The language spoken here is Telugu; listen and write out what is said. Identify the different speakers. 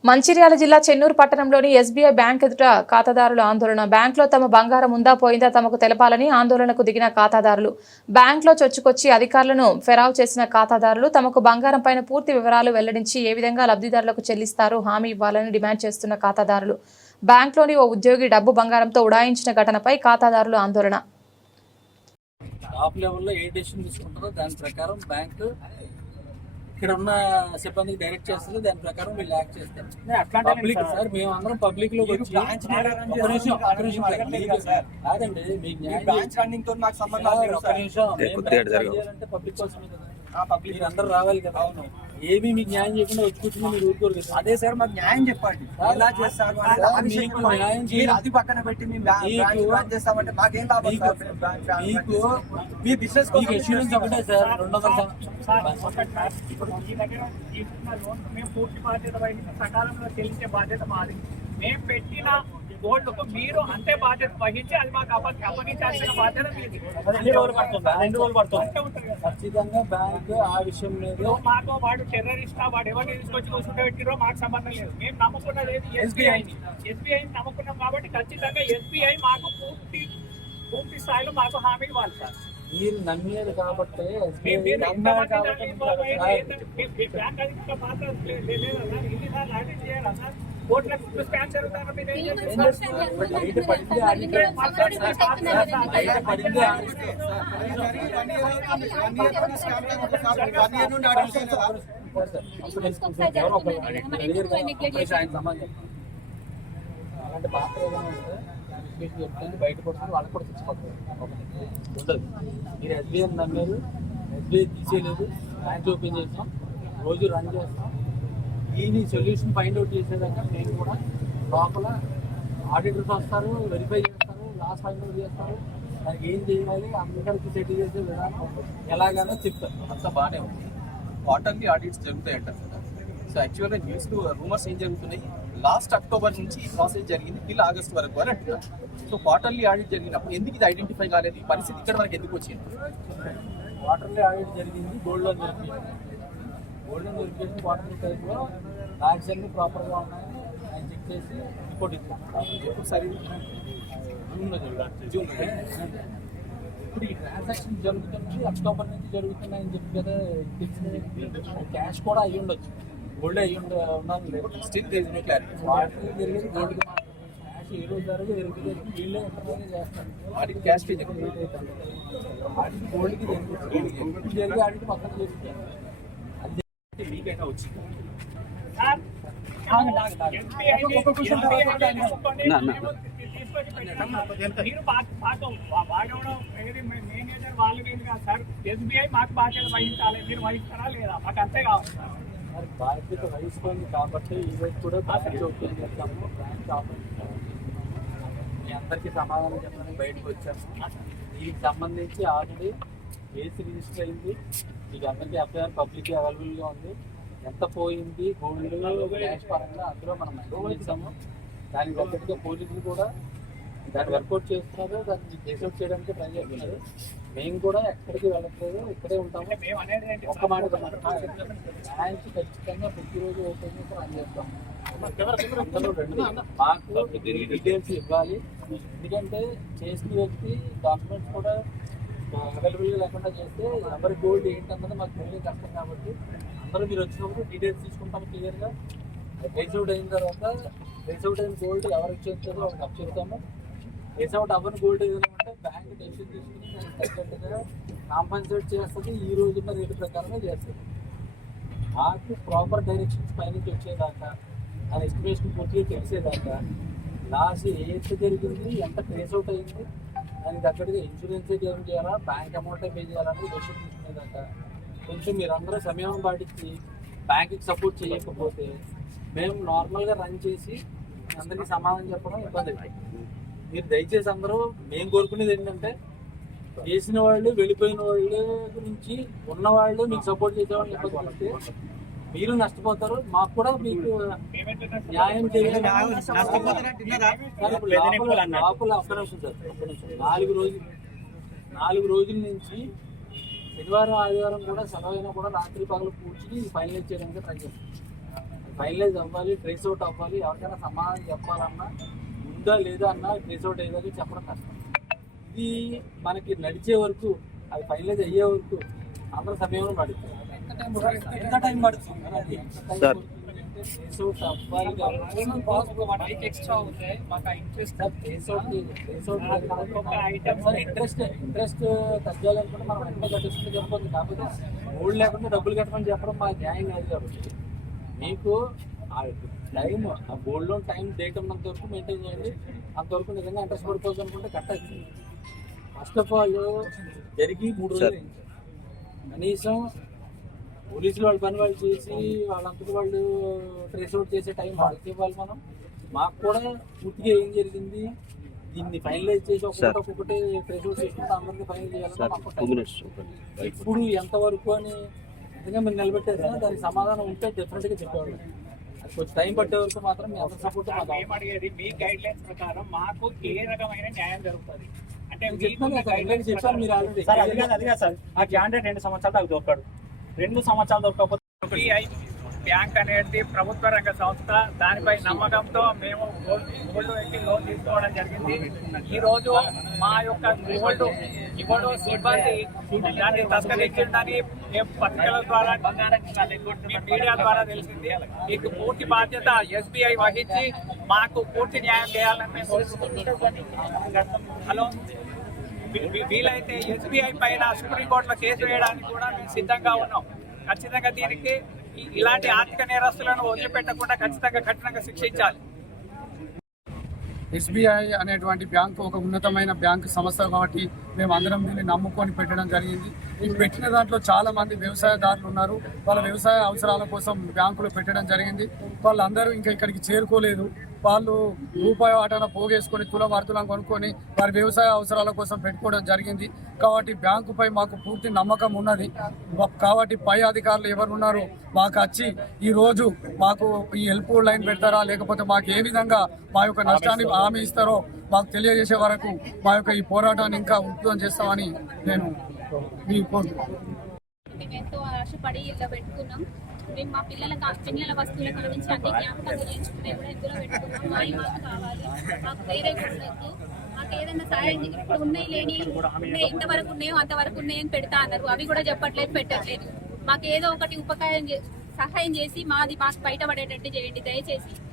Speaker 1: మంచిర్యాల జిల్లా చెన్నూరు పట్టణంలోని ఎస్బీఐ బ్యాంక్ ఎదుట ఖాతాదారుల ఆందోళన. బ్యాంక్లో తమ బంగారం ఉందా పోయిందా తమకు తెలపాలని ఆందోళనకు దిగిన ఖాతాదారులు. బ్యాంక్లో చొచ్చుకొచ్చి అధికారులను ఫెరావ్ చేసిన ఖాతాదారులు తమకు బంగారం పైన పూర్తి వివరాలు వెల్లడించి ఏ విధంగా లబ్ధిదారులకు చెల్లిస్తారో హామీ ఇవ్వాలని డిమాండ్ చేస్తున్న ఖాతాదారులు. బ్యాంక్లోని ఓ ఉద్యోగి డబ్బు బంగారంతో ఉడాయించిన ఘటనపై ఖాతాదారులు ఆందోళన.
Speaker 2: టాప్ లెవెల్లో ఏ డెసిషన్ తీసుకుంటారో దాని ప్రకారం బ్యాంక్ ఇక్కడ ఉన్న సిబ్బందికి డైరెక్ట్ చేస్తుంది. దాని ప్రకారం వీళ్ళు యాక్ట్ చేస్తారు. పబ్లిక్ సార్ మేము అందరం పబ్లిక్ లో వచ్చి కాదండి పబ్లిక్ కోసం పబ్లిక్ అందరూ రావాలి కదా. ఏమి మీకు న్యాయం చేయకుండా వచ్చి కూర్చుని మీరు ఊరుకోరు కదా.
Speaker 3: అదే సార్ మాకు న్యాయం చెప్పండి. ఎలా చేస్తారు అది పక్కన పెట్టి మేము చేస్తామంటే మాకేం లాభం సార్?
Speaker 2: మీకు
Speaker 3: మీ బిజినెస్
Speaker 2: మీకు ఇన్సూరెన్స్ ఒకటే సార్ 200
Speaker 4: మేము పూర్తి బాధ్యత వహించి సకాలంలో చెల్లించే బాధ్యత మాది. మేము పెట్టిన గోల్డ్కు మీరు అంతే బాధ్యత వహించి అది మాకు అప్పగించాల్సిన బాధ్యత మీది.
Speaker 2: 2 రోజులు పడుతుంది ఖచ్చితంగా బ్యాంక్ ఆ విషయం మీద.
Speaker 4: మాకు వాడు టెర్రరిస్టా వాడు ఎవరిని తీసుకొచ్చి కూర్చుంటారో మాకు సంబంధం లేదు. మేము నమ్ముకున్నది ఎస్బీఐని నమ్ముకున్నాం కాబట్టి ఖచ్చితంగా ఎస్బీఐ మాకు పూర్తి స్థాయిలో మాకు హామీ ఇవ్వాలి సార్.
Speaker 2: మీరు నమ్మేది కాబట్టి అలాంటి పాత్ర ఏదైనా ఉంటే చెప్తే బయటపడుతుంది వాళ్ళకి కూడా ఉండదు. మీరు ఎస్బీఐ నమ్మారు, ఎస్బీఐ తీసేయలేదు, బ్యాంక్ ఓపెన్ చేస్తాం, రోజు రన్ చేస్తాం. దీని సొల్యూషన్ ఫైండ్ అవుట్ చేసేదాకా మేము కూడా లోపల ఆడిటర్స్ వస్తారు, వెరిఫై చేస్తారు, లాస్ ఫైండ్ అవుట్ చేస్తారు. దానికి ఏం చేయాలి అందరికీ సెటిల్ చేసే విధానం ఎలాగైనా చెప్తారు.
Speaker 5: అంతా బాగానే ఉంది. క్వార్టర్లీ ఆడిట్స్ జరుగుతాయంట. సో యాక్చువల్గా న్యూస్ రూమర్స్ ఏం జరుగుతున్నాయి, లాస్ట్ అక్టోబర్ నుంచి ఈ ప్రాసెస్ జరిగింది టిల్ ఆగస్ట్ వరకు అని అంటున్నారు. సో క్వార్టర్లీ ఆడిట్ జరిగినప్పుడు ఎందుకు ఇది ఐడెంటిఫై కాలేదు? ఈ పరిస్థితి ఇక్కడ వరకు ఎందుకు వచ్చింది?
Speaker 2: క్వార్టర్లీ ఆడిట్ జరిగింది, gold loan verification. Gold loan verification quarterly టైంలో బ్యాగ్స్ అన్ని ప్రాపర్గా ఉన్నాయని ఆయన చెక్ చేసి రిపోర్ట్ ఇచ్చారు.
Speaker 5: ఎప్పుడు సరే జూన్
Speaker 2: ఇప్పుడు ఈ ట్రాన్సాక్షన్ జరుగుతుంది అక్టోబర్ నుంచి జరుగుతున్నాయని చెప్పి కదా తెలిసింది. క్యాష్ కూడా అయ్యి ఉండొచ్చు, గోల్డ్ అయ్యి ఉన్నాను లేదు.
Speaker 5: Still there is no clarity.
Speaker 2: వాటికి జరిగేది గోల్డ్ క్యాష్ ఏ రోజు జరగదు వెరిఫికేషన్ వీళ్ళే ఇంటర్వ్యూనే చేస్తారు.
Speaker 5: ఆడిట్ క్యాష్ కి
Speaker 2: ఆడిట్ గోల్డ్కి జరిగే ఆడిట్ పక్కన చేస్తారు. అది
Speaker 5: మీకైనా వచ్చింది
Speaker 4: మీరు వాడవడం మేనేజర్ వాళ్ళు లేదు కాదు సార్. ఎస్బీఐ మాకు బాధ్యత వహించాలి. మీరు వహిస్తారా లేదా? మాకు అంతే కావాలి సార్.
Speaker 2: మరి బాధ్యత వహిస్తుంది కాబట్టి ఈరోజు కూడా బ్యాంక్ ఓపెన్ చేస్తాము, బ్యాంక్ ఆపరేషన్ మీ అందరికీ సమాధానం చెప్పడానికి బయటకు వచ్చాము. దీనికి సంబంధించి ఆల్రెడీ కేసు రిజిస్టర్ అయింది. మీకు అందరికీ ఎఫ్ఐఆర్ పబ్లిక్ అవైలబుల్గా ఉంది. ఎంత పోయింది గోల్డ్ క్యాష్ పరంగా అందులో మనం మెయింటైన్ చేస్తాము. దానికి తగ్గట్టుగా పోలీసులు కూడా దాన్ని వర్కౌట్ చేస్తున్నారు, దాన్ని కేసౌట్ చేయడానికి ట్రై చేస్తున్నారు. మేము కూడా ఎక్కడికి వెళ్ళట్లేదు, ఇక్కడే ఉంటాము. ఒక్క మాట బ్యాంక్ ఖచ్చితంగా ప్రతిరోజు ఓపెన్ చేసి రన్ చేస్తాము. మాకు డీటెయిల్స్ ఇవ్వాలి. ఎందుకంటే చేసిన వ్యక్తి డాక్యుమెంట్స్ కూడా అవైలబుల్గా లేకుండా చేస్తే ఎవరి గోల్డ్ ఏంటన్నది మాకు తెలియదు కష్టం. కాబట్టి అందరూ మీరు వచ్చినప్పుడు డీటెయిల్స్ తీసుకుంటాము క్లియర్గా. రేస్అవుట్ అయిన తర్వాత రేస్అవుట్ అయిన గోల్డ్ ఎవరికి చేస్తారో వాళ్ళకి అప్ చేస్తాము. రేస్అవుట్ అవ్వని గోల్డ్ ఏదైనా ఉంటే బ్యాంక్ డెసిషన్ తీసుకుని దానికి తగ్గట్టుగా కాంపన్సేట్ చేస్తుంది. ఈ రోజున్న రేటు ప్రకారమే చేస్తుంది. మాకు ప్రాపర్ డైరెక్షన్స్ పైనుంచి వచ్చేదాకా దాని ఎస్టిమేషన్ పూర్తిగా తెలిసేదాకా లాస్ట్ ఏది జరిగింది, ఎంత ట్రేస్అవుట్ అయింది, దానికి తగ్గట్టుగా ఇన్సూరెన్స్ క్లెయిమ్ చేయాలా, బ్యాంక్ అమౌంటే పే చేయాలని డెసిషన్ తీసుకునేదాకా కొంచెం మీరందరూ సమయం పాటించి బ్యాంకుకి సపోర్ట్ చేయకపోతే మేము నార్మల్గా రన్ చేసి అందరికీ సమాధానం చెప్పడం ఇబ్బంది. మీరు దయచేసి అందరూ మేము కోరుకునేది ఏంటంటే చేసిన వాళ్ళు వెళ్ళిపోయిన వాళ్ళ గురించి ఉన్నవాళ్ళు మీకు సపోర్ట్ చేసేవాళ్ళు ఇబ్బంది పడితే మీరు నష్టపోతారు, మాకు కూడా మీకు న్యాయం చేయాలి. లోపల ఒక్క నిమిషం సార్, 4 రోజుల నుంచి శనివారం ఆదివారం కూడా సెలవు అయినా కూడా రాత్రి పగలు కూర్చుని ఫైనలైజ్ చేయడానికి ట్రై చేస్తాం. ఫైనలైజ్ అవ్వాలి, ట్రేస్ అవుట్ అవ్వాలి. ఎవరికైనా సమాధానం చెప్పాలన్నా ఉందా లేదా అన్న ట్రేస్ అవుట్ అయ్యేది చెప్పడం కష్టం. ఇది మనకి నడిచే వరకు, అది ఫైనలైజ్ అయ్యే వరకు అందరూ సమయంలో పడుతుంది.
Speaker 3: ఎంత టైం పడుతుంది?
Speaker 2: ట్రేస్ అవుట్ అవ్వాలి కాబట్టి
Speaker 4: ఎక్స్ట్రా అవుతాయి మాకు ఇంట్రెస్ట్
Speaker 2: ఇంట్రెస్ట్ తగ్గాలనుకుంటే మనం వెంటనే కట్టిస్తుంటే చెప్పొద్దు. కాకపోతే మూడు లేకుండా డబ్బులు కట్టమని చెప్పడం మాకు న్యాయం కాదు. కాబట్టి మీకు ఆ టైం, ఆ గోల్డ్ లోన్ టైం డేట్ ఉన్నంత వరకు మెయింటైన్ చేయండి. అంతవరకు నిజంగా ఇంట్రెస్ట్ పడిపోతుంది అనుకుంటే కట్టచ్చు. ఫస్ట్ ఆఫ్ ఆల్ జరిగి 3 రోజులు అయింది. కనీసం పోలీసులు వాళ్ళ పని వాళ్ళు చేసి వాళ్ళంతటి వాళ్ళు ట్రేస్ అవుట్ చేసే టైం వాళ్ళకి ఇవ్వాలి. మనం మాకు కూడా పూర్తిగా ఏం జరిగింది దీన్ని ఫైనలైజ్ చేసి ఒక్కొక్కటి ట్రేస్ అవుట్ చేసుకుంటే అందరికీ ఫైనల్ చేయాలి. ఇప్పుడు ఎంతవరకు అని నిజంగా మీరు నిలబెట్టారు కదా, దానికి సమాధానం ఉంటే డెఫినెట్గా చెప్పేవాళ్ళు. అది కొంచెం టైం పట్టే వరకు మాత్రం మీ అందరి సపోర్ట్
Speaker 4: ఏమడిగేది మీ గైడ్ లైన్స్ ప్రకారం మాకు ఏ రకమైన న్యాయం జరుగుతుంది అంటే
Speaker 2: గైడ్ లైన్స్ చెప్పారు మీరు ఆల్రెడీ.
Speaker 4: సార్ అదిగా సార్ ఆ క్యాండిడేట్ 2 సంవత్సరాలు దాకా దొరకాడు. 2 సంవత్సరాలు దొరకకపోతే SBI బ్యాంక్ అనేది ప్రభుత్వ రంగ సంస్థ. దానిపై నమ్మకంతో మేము గోల్డ్ ఎక్కి లోన్ తీసుకోవడం జరిగింది. ఈ రోజు మా యొక్క గోల్డ్ ఇప్పుడు సిబ్బంది దాన్ని తస్కరించిందని మేము పత్రికల ద్వారా మీడియా ద్వారా తెలిసింది. మీకు పూర్తి బాధ్యత SBI వహించి మాకు పూర్తి న్యాయం చేయాలని మేము హలో వీలైతే SBI పైన సుప్రీంకోర్టులో కేసు వేయడానికి కూడా మేము సిద్ధంగా ఉన్నాం. ఖచ్చితంగా దీనికి ఇలాంటి ఆర్థిక నేరస్తులను వదిలిపెట్టకుండా ఖచ్చితంగా కఠినంగా శిక్షించాలి.
Speaker 6: SBI అనేటువంటి బ్యాంకు ఒక ఉన్నతమైన బ్యాంకు సంస్థ కాబట్టి మేము అందరం దీన్ని నమ్ముకొని పెట్టడం జరిగింది. ఈ పెట్టిన దాంట్లో చాలా మంది వ్యవసాయదారులు ఉన్నారు. వాళ్ళ వ్యవసాయ అవసరాల కోసం బ్యాంకులో పెట్టడం జరిగింది. వాళ్ళందరూ ఇంకా ఇక్కడికి చేరుకోలేదు. వాళ్ళు రూపాయి ఆటన పోగేసుకొని తులం అర్తులం కొనుక్కొని వారి వ్యవసాయ అవసరాల కోసం పెట్టుకోవడం జరిగింది. కాబట్టి బ్యాంకుపై మాకు పూర్తి నమ్మకం ఉన్నది. కాబట్టి పై అధికారులు ఎవరున్నారో మాకు వచ్చి ఈరోజు మాకు ఈ హెల్ప్ లైన్ పెడతారా, లేకపోతే మాకు ఏ విధంగా మా యొక్క నష్టాన్ని హామీ ఇస్తారో మాకు తెలియజేసే వరకు మా యొక్క ఈ పోరాటాన్ని ఇంకా ఉధృతం చేస్తామని నేను మీ కోరుతున్నాను.
Speaker 7: మేము ఎంతో ఆశపడి ఇలా పెట్టుకున్నాం. మేము మా పిల్లల వస్తువుల గురించి అన్ని జ్ఞాపకాలు చేయించుకునే కూడా ఇందులో పెట్టుకున్నాం. మాకు కావాలి, మాకు వేరే ఉండొద్దు. మాకు ఏదైనా సహాయం ఇప్పుడు ఉన్నాయి లేని ఉన్నాయి, ఎంతవరకు ఉన్నాయో అంతవరకు ఉన్నాయని పెడతా అన్నారు. అవి కూడా చెప్పట్లేదు, పెట్టట్లేదు. మాకు ఏదో ఒకటి సహాయం చేసి మాకు బయటపడేటట్టు చేయండి దయచేసి.